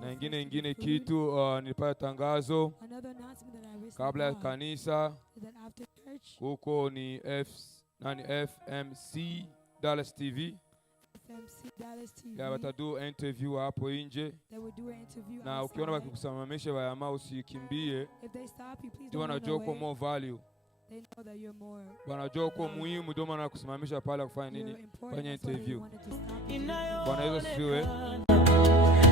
Na ingine kitu nilipata tangazo kabla ya kanisa huko ni FMC Dallas TV. Ya watadu interview hapo nje. Na ukiona wakikusimamisha wayama usikimbie. Ndio wanajua uko more value. Wanajua uko muhimu, ndio maana kusimamisha pale kufanya nini? Fanya interview. Bwana Yesu asifiwe.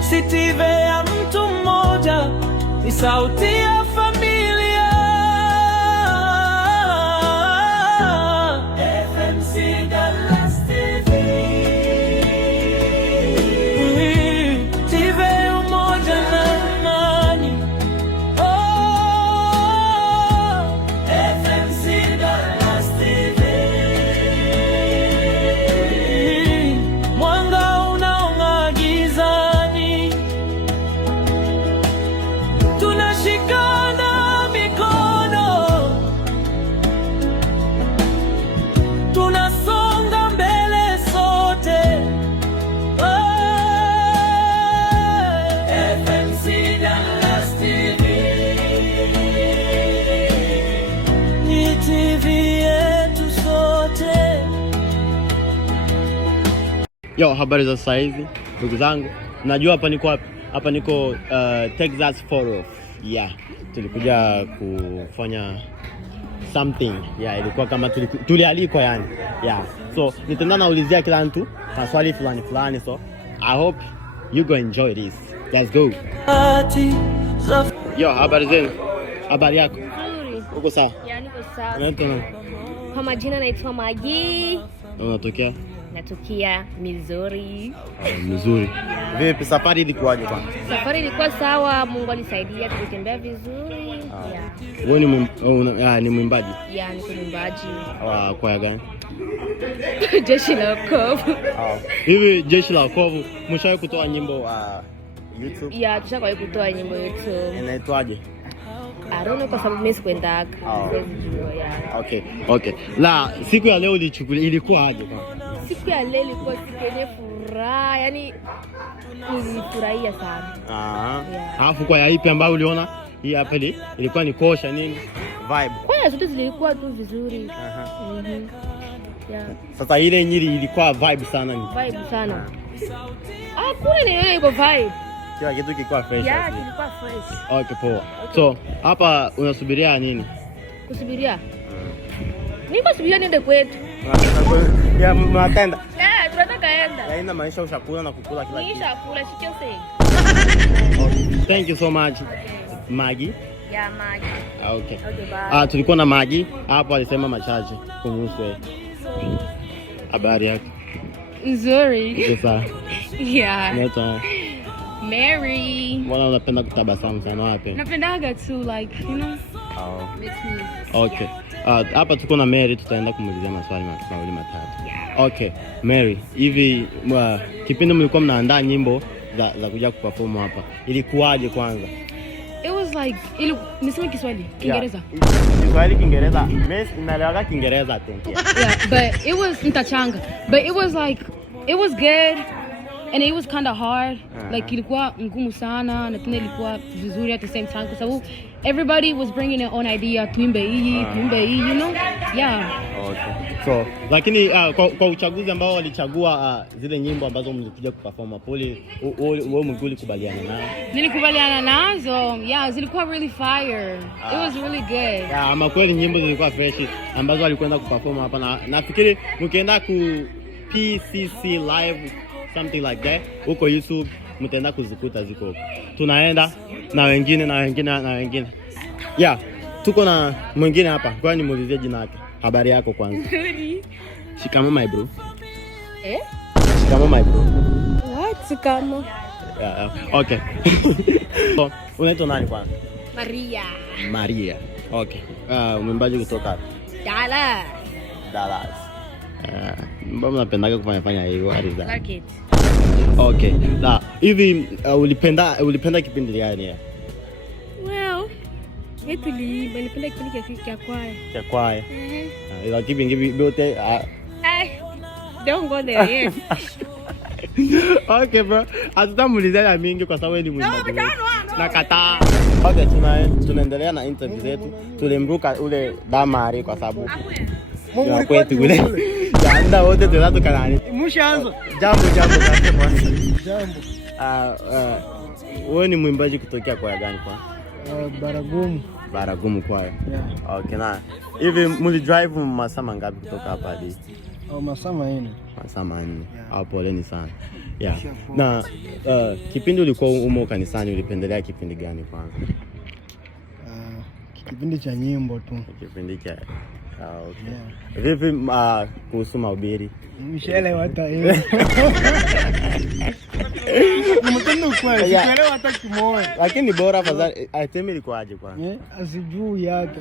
Si TV ya mtu mmoja, ni sauti ya familia. FMC Dallas TV. TV umoja na amani. FMC Dallas TV. Mwanga unaong'aa gizani. Tunashikana mikono. Tunasonga mbele sote. FMC Dallas TV. Ni TV yetu sote. Yo, habari za saizi ndugu zangu. Najua hapa niko wapi? Hapa niko Texas Fort Worth. Yeah. Tulikuja kufanya something. Yeah, ilikuwa kama tulialikwa yani. Yeah. So, nitaenda naulizia kila mtu maswali fulani. So, I hope you go enjoy this. Let's go. Yo, habari zenu? Habari yako? Nzuri. Uko sawa? Ya, niko sawa. Unaitwa nani? Kwa majina naitwa Magi. Unatokea? Natokea Missouri. Mzuri. Vipi safari ilikuwaje bwana? Safari ilikuwa sawa, Mungu alisaidia tulitembea vizuri. Wewe ni mwimbaji? Ya, niko mwimbaji. Kwaya gani? Jeshi la Wokovu. Hivi Jeshi la Wokovu mshawahi kutoa nyimbo YouTube? Ya, tushawahi kutoa nyimbo YouTube. Inaitwaje? I don't know kwa sababu mimi sikwendaka. Okay. La, siku ya leo ilikuwa aje bwana? Siku ya leo ilikuwa siku yenye furaha, yani nilifurahia sana. Alafu kwa ya ipi ambayo uliona hii hapa ilikuwa ni kosha nini? Vibe. Kwa zote zilikuwa tu vizuri. Yeah. Sasa ile nyiri ilikuwa vibe sana ni. Vibe sana. Kule niona iko vibe. Kila kitu kilikuwa fresh. Yeah, kilikuwa fresh. Okay, poa. So, hapa unasubiria nini? Kusubiria? Niko subiria niende kwetu. Ya mnatenda? Tunataka enda. Yaani maisha ushakula na kukula kila kitu. Nishakula chicken steak. Thank you so much. Magi. Yeah, Magi. Okay. Bye. Tulikuwa na Magi hapo, alisema machache kumhusu. Habari yako? Nzuri. Sasa. Yeah. Naitwa Mary. Mbona unapenda kutabasamu sana wapi? Napendaga tu like, you know. Okay. Hapa tuko na Mary, tutaenda kumuulizia maswali mawili matatu. Yeah. Okay. Mary, hivi kipindi mlikuwa mnaandaa nyimbo za kuja kuperform hapa, ilikuwaje kwanza? It was like niseme Kiswahili, Kiingereza. Kiswahili, Kiingereza. Mimi naelewa Kiingereza tu. Yeah, but it was nitachanga. But it was like it was good and it was kind of hard. Like ilikuwa ngumu sana na tena ilikuwa vizuri at the same time kwa sababu everybody was bringing their own idea, tuimbe hii, you know? Yeah. Okay. So, lakini kwa uchaguzi ambao walichagua zile nyimbo ambazo mlikuja kuperform hapo, wewe mlikubaliana nazo? Nilikubaliana nazo. Yeah, zilikuwa really fire. It was really good. Yeah, ama kweli nyimbo zilikuwa fresh ambazo walikwenda kuperform hapa, na nafikiri mkienda ku PCC live something like that huko YouTube mtaenda kuzikuta ziko huko. Tunaenda na wengine. Yeah, tuko na mwingine hapa. Kwa nini muulizie jina lake? Habari yako kwanza? Shikamoo my bro. Shikamoo my bro. What? Shikamoo. Yeah. Okay. So, unaitwa nani kwanza? Maria. Okay. Mwimbaji kutoka Dallas. Mbona unapendaga kufanya hivyo Ariza? Like it. Okay. Na hivi ulipenda kipindi gani? Well, nilipenda kipindi cha kwaya. Cha kwaya. Ila kipindi vyote don't go there. Okay bro, hatutamulizana mingi kwa sababu ni mwimbaji. Nakataa. Okay, tunaendelea na interview zetu. Tulimruka ule Damari kwa sababu Mungu kwetu ule. Janda wote tunataka kanani. Mshaanza. Jambo kwanza. Jambo. Wewe ni mwimbaji kutokea kwa gani kwa? Baragumu. Baragumu kwa. Yeah. Okay na. Hivi muli drive masaa mangapi kutoka hapa hadi? Masaa 4. Masaa 4. Au poleni sana. Yeah. Na kipindi ulikuwa umo kanisani ulipendelea kipindi gani kwanza? Kipindi cha nyimbo tu. Kipindi cha okay. Yeah. Vipi kuhusu mahubiri? Mshelewa hata hiyo. Nimependa kweli, sielewa hata kimoja. Lakini bora afadhali atemi ilikuwaje kwanza? Asijui hata.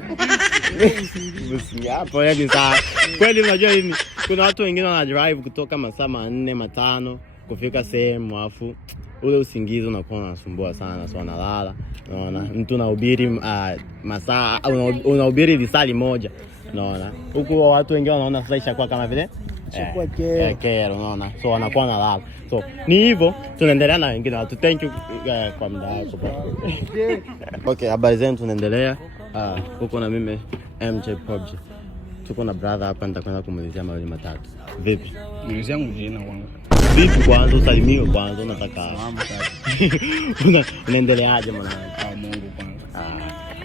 Msingi hapo yani saa. Kweli unajua nini? Kuna watu wengine wana drive kutoka masaa 4, 5 kufika sehemu afu ule usingizi unakuwa unasumbua sana, so analala. Unaona? Mtu unahubiri masaa unahubiri risali moja. Unaona? Huko watu wengine wanaona sasa ishakuwa kama vile kero, unaona? So wanakuwa nalala. So ni hivyo tunaendelea na wengine watu. Thank you kwa muda wako. Okay, habari zenu tunaendelea. Huko na mimi MJ PUBG. Tuko na brother hapa nitakwenda kumuulizia mawili matatu. Vipi? Niulizia jina wangu. Vipi kwanza usalimie kwanza unataka. Unaendeleaje mwanangu? Mungu kwanza.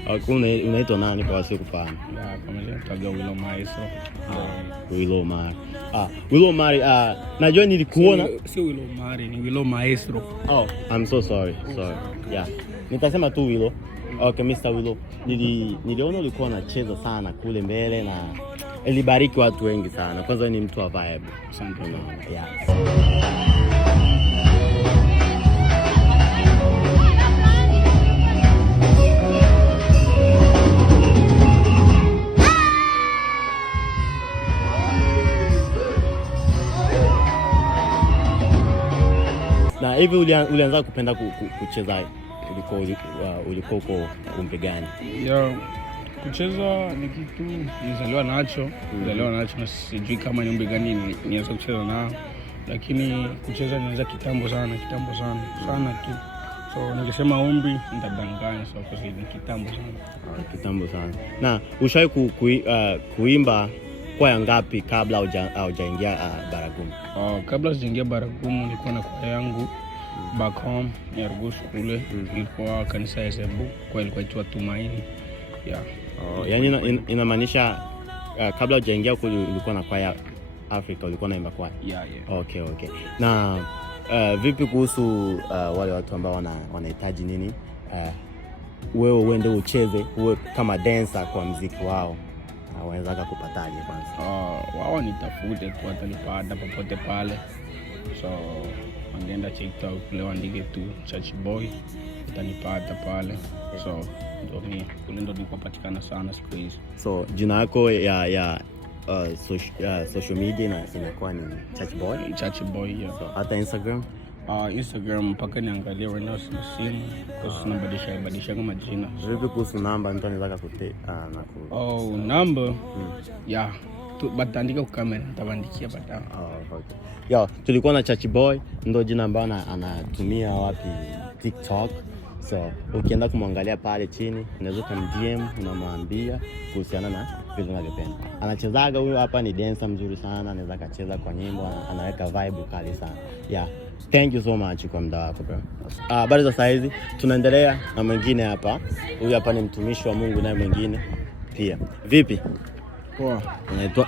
Okay, unaitwa nani kwa wasio kufahamu? Kwa majina taga Willow Maestro. Willow Mari. Willow Mari, najua nilikuona. Sio Willow Mari, ni Willow Maestro. Oh, I'm so sorry. Yeah. Nitasema tu Willow. Okay, Mr. Willow. Niliona ulikuwa unacheza sana kule mbele na ilibariki watu wengi sana. Kwanza ni mtu wa vibe. Asante. Yeah. Na hivi ulianza kupenda kucheza ulikuwa uko umri gani? Yeah, kucheza ni kitu nilizaliwa nacho, na sijui kama ni umri gani nianza kucheza nao, lakini kucheza nianza kitambo sana tu. So ningesema umri nitadanganya, so kwa sababu ni kitambo sana. Na ushawahi kuimba kwaya ngapi kabla hujaingia Baragumu? Kabla sijaingia Baragumu nilikuwa na kwaya yangu back home Nyarugusu kule. Ilikuwa kanisa ya Zebu, kwa ilikuwa itwa Tumaini. Yeah. Yani inamaanisha kabla hujaingia kule ulikuwa na kwaya Afrika, ulikuwa naimba kwaya? Yeah. Okay. Na vipi kuhusu wale watu ambao wanahitaji nini? Wewe uende ucheze, uwe kama dancer kwa muziki wao. Wanaweza kupataje kwanza? Wao nitafute tu atanipata popote pale. So wangeenda TikTok kule waandike tu Church Boy, atanipata pale. So ndio niko patikana sana siku hizi. So jina yako ya social media inakuwa ni Church Boy? Church Boy, yeah. So hata Instagram? Instagram mpaka niangalie right now sina simu kwa sababu nabadilisha kama jina. Vipi kuhusu namba mtu anaweza kukutea namba? Yeah. Batandika kwa kamera nitabandikia baadaye. Okay. Yo, tulikuwa na Church Boy, ndio jina ambalo anatumia wapi TikTok. So ukienda kumwangalia pale chini unaweza kumdm unamwambia kuhusiana na vitu anavyopenda. Anachezaga huyo hapa, ni dancer mzuri sana, anaweza kacheza kwa nyimbo, anaweka vibe kali sana. Yeah. Thank you so much kwa muda wako bro. Habari za saizi, tunaendelea na mwingine hapa. Huyu hapa ni mtumishi wa Mungu naye mwingine pia. Vipi? Poa.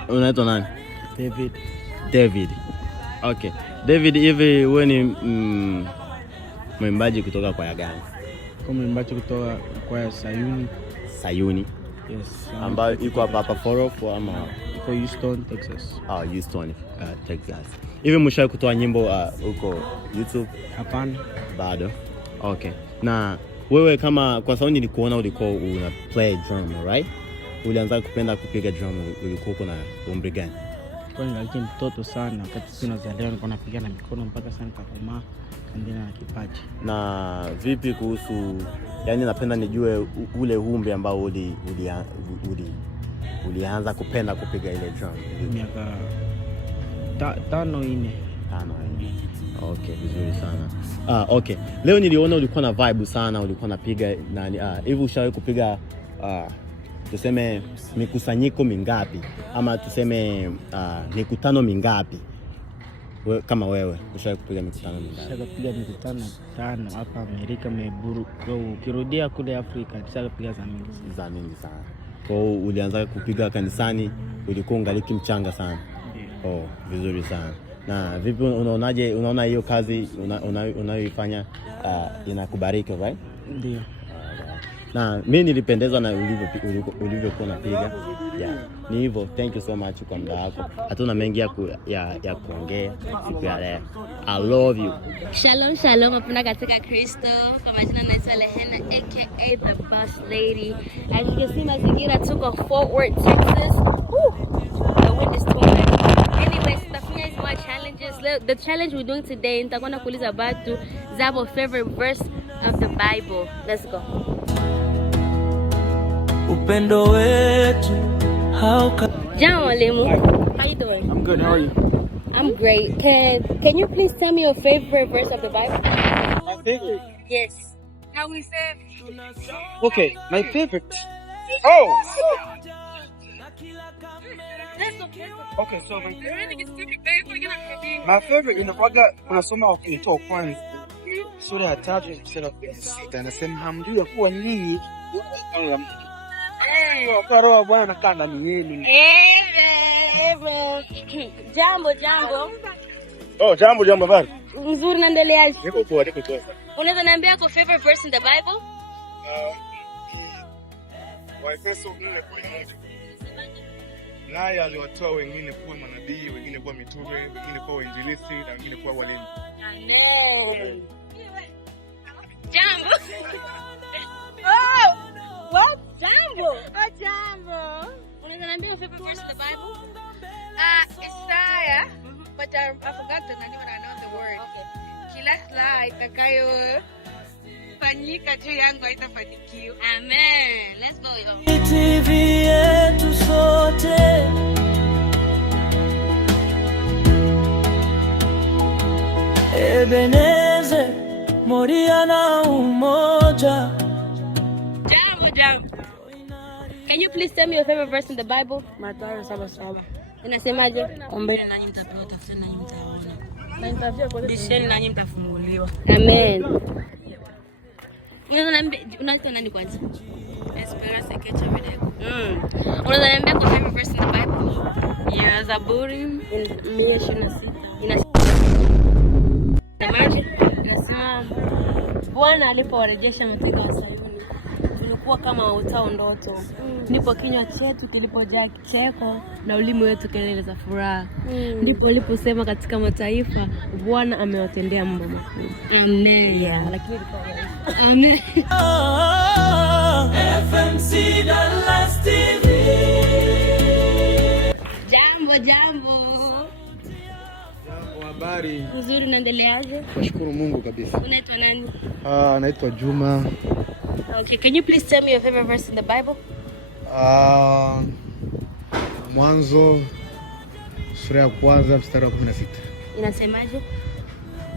Unaitwa nani? David. Okay. David, hivi wewe ni mwimbaji kutoka kwaya gani? Kama mwimbaji kutoka kwaya Sayuni. Yes. Ambayo iko hapa Fort ama iko Houston, Texas. Houston, Texas. Hivi mshawahi kutoa nyimbo huko YouTube? Hapana. Bado. Okay. Na wewe kama kwa sababu nilikuona ulikuwa una play drum, right? Ulianza kupenda kupiga drum ulikuwa uko na umri gani? Kwa nilikuwa mtoto sana, wakati tunazaliwa nilikuwa napiga na mikono mpaka sana nikakomaa ndio na kipaji. Na vipi kuhusu, yani napenda nijue ule umri ambao ulianza kupenda kupiga ile drum? Miaka 5 4. Okay, vizuri sana. Okay. Leo niliona ulikuwa na vibe sana, ulikuwa unapiga nani hivi ushawahi kupiga tuseme mikusanyiko mingapi ama tuseme mikutano mingapi? Kama wewe ushawahi kupiga mikutano mingapi? Nishapiga mikutano 5 hapa Amerika, ukirudia kule Afrika nishapiga za mingi sana. Kwa hiyo ulianza kupiga kanisani ulikuwa ungaliki mchanga sana. Vizuri sana. Na vipi unaona hiyo kazi unayoifanya inakubariki, right? Ndio. Na mimi nilipendezwa na ulivyokuwa unapiga. Ni hivyo. Thank you so much kwa muda wako. Hatuna mengi ya kuongea siku ya leo. I love you. Shalom, shalom. Wapenda katika Kristo. Kwa majina naitwa Lehena aka the Boss Lady. As you can see, mazingira tuko Fort Worth, Texas. The wind is too much. Anyways, tutafanya hizi challenges. The challenge we're doing today, nitakwenda kuuliza watu zabo favorite verse of the Bible. Let's go. Upendo wetu John Olemu, how you doing? I'm good. How are you? I'm great. Can you please tell me your favorite verse of the Bible? My favorite? Yes. How we say? Okay, my favorite. Okay, so my favorite inakuwaga unasoma Wakorintho wa kwanza sura ya 3 mstari wa 6 anasema hamjui kuwa nyinyi Roho Bwana anakaa ndani yenu. Jambo. Jambo bari. Nzuri, naendeleaje? Niko poa. Unaweza niambia your favorite verse in the Bible? Waefeso 4:11. Naye aliwatoa wengine kuwa manabii, wengine kuwa mitume, wengine kuwa wainjilisti na wengine kuwa walimu. Amen. Jambo. What? Jambo. Unaweza niambia your favorite verse in the Bible? Isaiah, but I forgot the name and I know the word. Okay. Kila saa itakayo fanyika juu yangu haitafanikiwa. Amen. Let's go, Ivan. TV yetu sote. Ebeneze Moria na umoja. Jambo. Can you please tell me your favorite verse in the Bible? Mathayo 7:7. Inasemaje? Ombeni nanyi mtapewa, tafuteni nanyi mtaona. Bisheni nanyi mtafunguliwa. Amen. Unaitwa nani kwanza? Esperance Kecha Mideko. Unaweza niambia your favorite verse in the Bible? Ya Zaburi 126. Inasemaje? Nasema Bwana alipowarejesha mateka wa Sayuni, tulikuwa kama utao ndoto. Ndipo kinywa chetu kilipojaa kicheko na ulimi wetu kelele za furaha. Ndipo aliposema katika mataifa, Bwana amewatendea mambo makuu. Amen. Yeah, lakini Amen. FMC Dallas TV. Jambo. Habari. Nzuri, unaendeleaje? Nashukuru Mungu kabisa. Unaitwa nani? Naitwa Juma. Okay, can you please tell me your favorite verse in the Bible? Mwanzo sura ya 1 mstari wa 16. Inasemaje?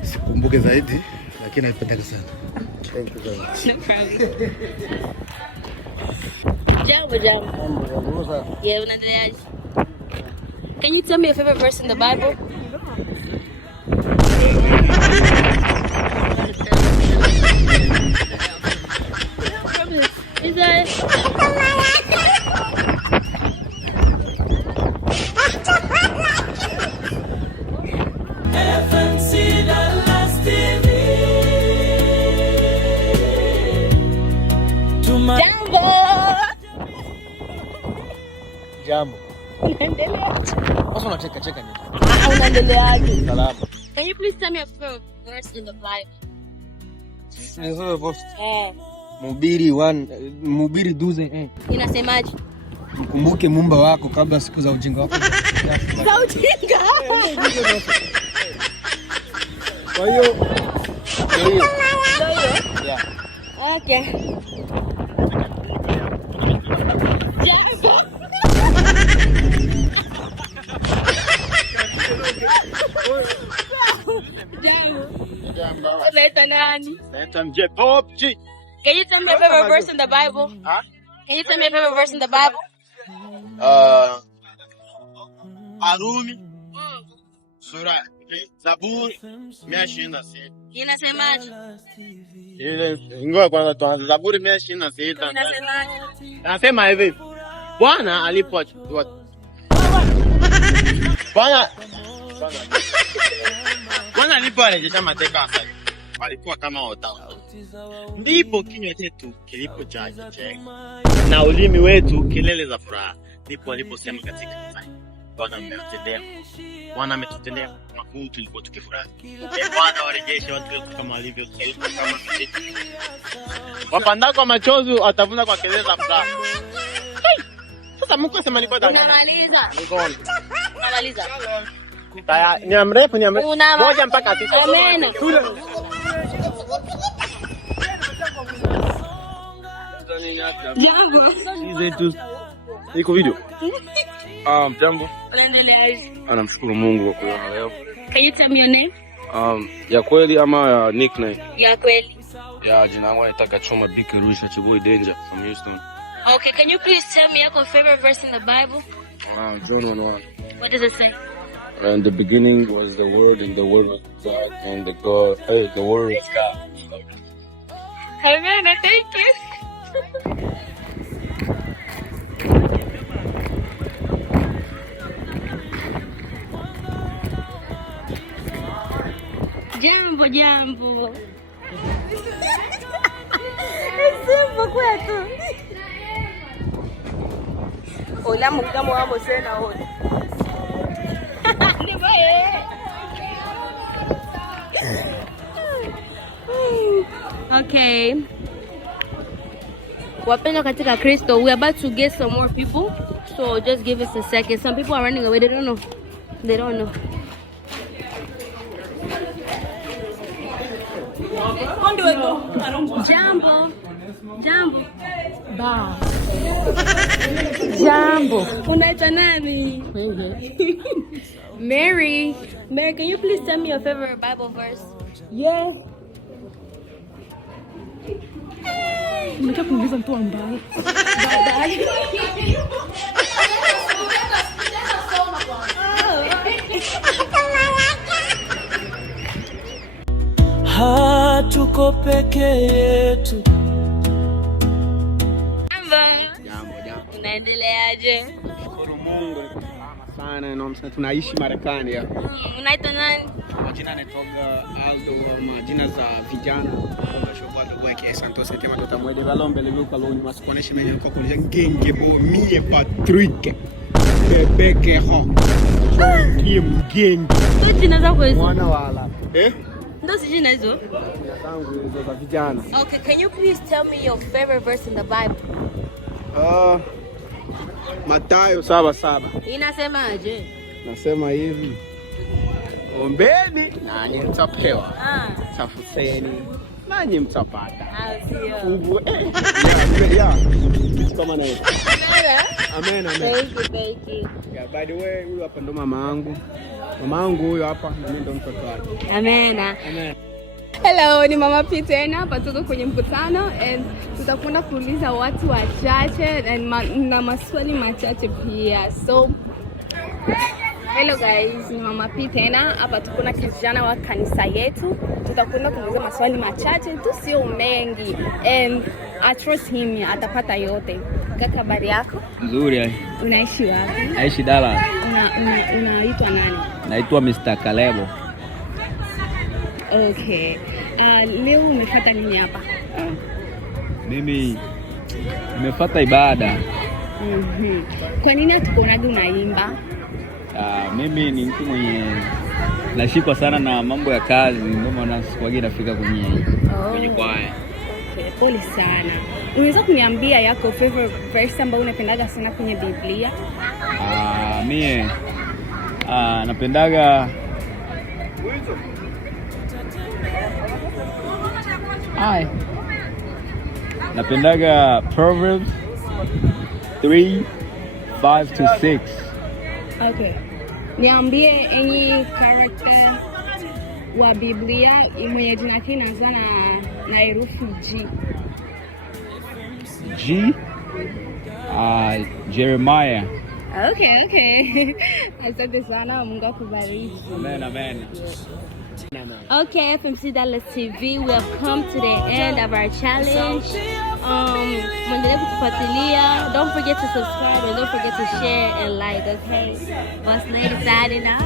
Sikumbuke zaidi lakini naipenda sana. Thank you very much. No problem. Jambo. Yeah, unaendeleaje? Can you tell me your favorite verse in the Bible? Is that FMC Dallas TV. Jambo. unaendelea? Sasa unacheka nini? Unaendeleaje? Salama. Can you please tell me a favorite verse in the Bible? Mhubiri 12. Inasemaje? Mkumbuke Muumba wako kabla siku za ujinga wako. Za ujinga. Kwa hiyo. Yeah. Okay. gani? Naitwa MJ Pop G. Can you tell me your favorite verse in the Bible? Huh? Can you tell me your favorite verse in the Bible? Arumi. Sura Zaburi 126. Inasemaje? Ngoja kwanza tuanze. Zaburi 126. Inasemaje? Anasema hivi. Bwana aliporejesha mateka wa Sayuni, walikuwa kama watawa. Ndipo kinywa chetu kilipojaa kicheko na ulimi wetu kelele za furaha. Ndipo aliposema katika Sayuni, Bwana ametutendea makuu tulikuwa tukifurahi. Bwana warejeshe watu wetu kama walivyo kama kicheko. Wapanda kwa machozi watavuna kwa kelele za furaha. Sasa Mungu asema niko ndani. Unamaliza. Unamaliza. Ni mrefu moja mpaka 9. Amen. Jambo. Iko video. Jambo. Anamshukuru Mungu kwa kuona leo. Can you tell me your name? Ya kweli ama ya nickname? Ya kweli. Ya jina langu nataka Choma Big Rusha Chiboy Danger from Houston. Okay, can you please tell me your favorite verse in the Bible? John 1:1. What does it say? In the beginning was the Word, and the Word was God, and the Word was God. Amen, thank you. Jambo. Simple kwetu. Ola mukamo wamo sena ona. Okay. Wapendwa katika Kristo, we are about to get some more people. So just give us a second. Some people are running away. They don't know. Jambo. Jambo. Unaitwa nani? Mary. Mary, can you please tell me your favorite Bible verse? Yeah. Nataka kuuliza mtu ambaye. Hatuko peke yetu. Jambo. Unaendeleaje? Shukuru Mungu sana na tunaishi Marekani ya. Unaitwa nani? Majina natoka Aldo wa majina za vijana. Kwa shoga ndogo yake Santos tema tutamwede balombe le luka lo mas koneshi menye kwa kunja genge bo mie Patrick. Bebeke ho. Kim genge. Ndio jina zako hizo? Mwana wala. Ndio jina hizo? Jina zangu hizo za vijana. Okay, can you please tell me your favorite verse in the Bible? Mathayo 7:7. Inasemaje? Nasema hivi. Ombeni nanyi mtapewa. Tafuteni nanyi mtapata. Fungu. Kama na hiyo. Amen. Thank you. Yeah, by the way, huyu hapa ndo mama yangu. Mama yangu huyu hapa na mimi ndo mtoto wake. Amen. Hello, ni Mama P tena. Hapa tuko kwenye mkutano and tutakwenda kuuliza watu wachache na maswali machache pia. So hello guys, ni Mama P tena. Hapa tuko na kijana wa kanisa yetu. Tutakwenda kuuliza maswali machache tu, sio mengi. And I trust him atapata yote. Kaka, habari yako? Nzuri. Unaishi wapi? Naishi Dallas. Unaitwa nani? Naitwa Mr. Kalebo. Okay. Leo umefuata nini hapa? Mimi nimefuata ibada. Kwa nini hatukuonaga unaimba? Mimi ni mtu mwenye nashikwa sana na mambo ya kazi, ndio maana sikuwaga nafika kwenye kwaya. Okay, pole sana. Unaweza kuniambia yako favorite verse ambayo unapendaga sana kwenye Biblia? Mimi napendaga napendaga Proverbs 3:5-6. Okay. Niambie any character wa Biblia mwenye jina lake inaanza na herufi G. G? Jeremiah. Okay. Asante sana, Mungu akubariki. Amen. Okay, FMC Dallas TV, we have come to the end of our challenge. Mwendelee kutufuatilia. Don't forget to subscribe and don't forget to share and like, okay? Boss Lady signing out.